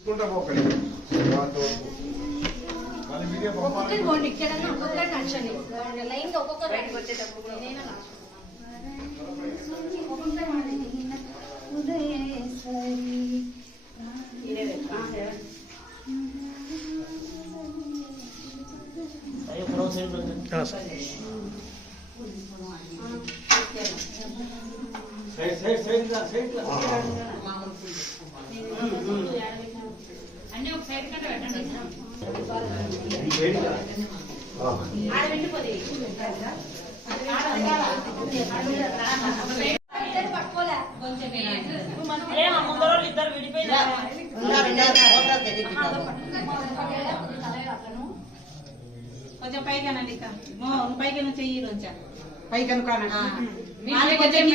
చూసుకుంటా పోకండి తర్వాత వరకు. మళ్ళీ మీరే పంపాలి ఒక్కొక్కరు పోండి ఇక్కడన్నా ఒక్కొక్కరు నచ్చండి లైన్ గా ఒక్కొక్కరు రండి వచ్చేటప్పుడు కూడా నేనే రా. ఇదే పెట్టు. సైడ్ సైడ్ సైడ్ రా, సైడ్ ఇద్దరు కొంచెం నువ్వు చెయ్యి నుంచా పైకి అనుకోనండి కొంచెం.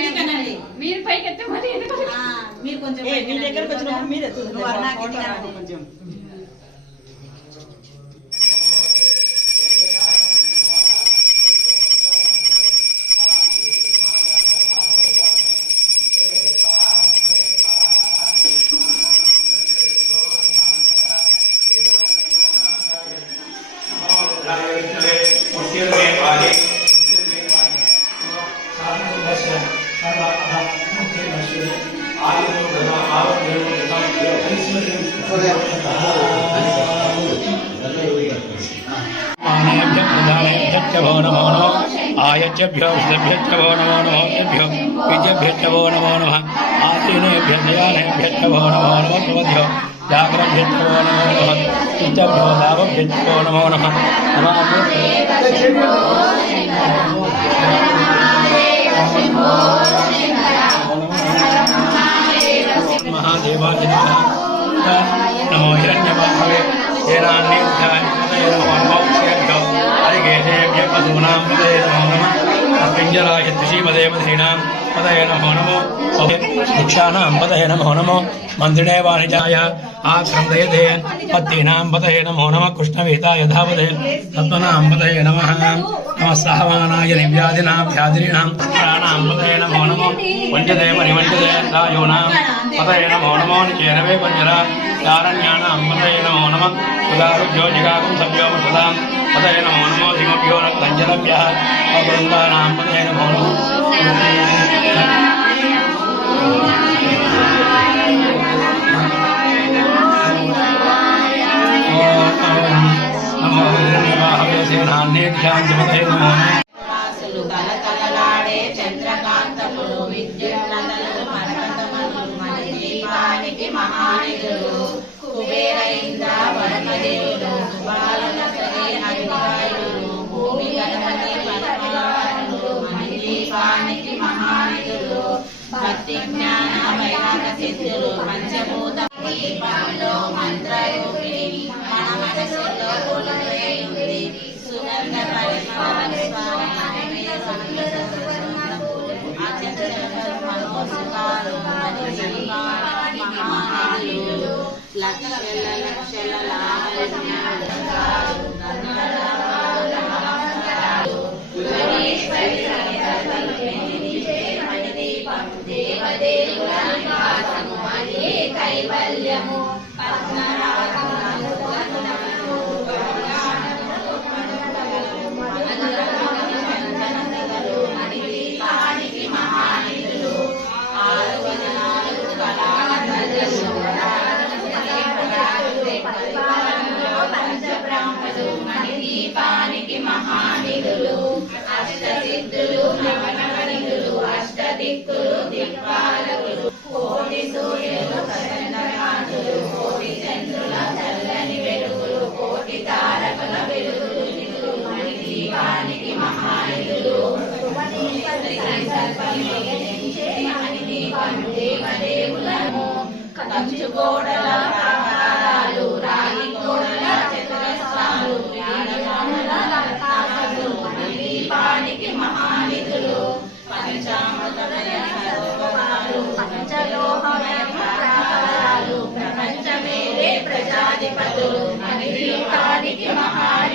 మీరు పైకి ఎత్తే మరి ఎందుకు? ఆ, మీరు కొంచెం ఏ, పైకి మీ అనండి. దగ్గరకు వచ్చినప్పుడు మీరే सर्वस्य सर्वतः मुक्ते नश्वर आयुः ब्रह्म आरोग्यं ब्रह्म ऐश्वर्यं मानेभ्यः नमो नमः आयचभ्यो विषभ्यच्छवो नमो नमोभ्यो विजभ्यच्छवो नमो नमः आसीनेभ्य दयानेभ्यच्छवो नमो नमः प्रबध्यो जाग्रभ्यच्छवो नमो नमः चित्तभ्यो लाभभ्यच्छवो नमो नमः नमः हेरान्येभ्यः नमो नमः क्षेभ्यो हरिकेशेभ्यः पशूनां पदये नमो नमः अस्मिञ्जराय द्विषीमदेवधीनां पदये नमो नमो वृक्षाणां पदये नमो नमो मन्दिरे वाणिजाय आक्रन्दयते पत्तीनां पदये नमो नमः कृष्णवेताय धावते तत्त्वनां पदये नमः नमः सहवानाय निव्याधिनां व्याधिनीनां प्राणां पदये नमो नमो वञ्चते परिवञ्चते रायोनां पदये नमो नमो निचेरवे पञ्जरा तारण मदनम सायो थियो मतेन मौनमो हीमो न तंजनवंदा मदन मौनम्या మహానిధులు కుబేర ఇంద్ర వరమదేవులు బాలనసరి హరివాయులు భూమి గణపతి పరమాణులు మన మహానిధులు భక్తి జ్ఞాన వైరాగ సిద్ధులు పంచభూత దీపంలో మంత్రరూపిణి మన మనసులో కొలువై ఉంది. సుగంధ స్వామి లక్షల లక్షల లాభ దేవదేవులను కంచు గోడల ప్రాకారాలు రాగి గోడల చతురస్రాలు దీపానికి మహానిధులు ప్రాకారాలు ప్రజాధిపతులు దీపానికి మహానిధులు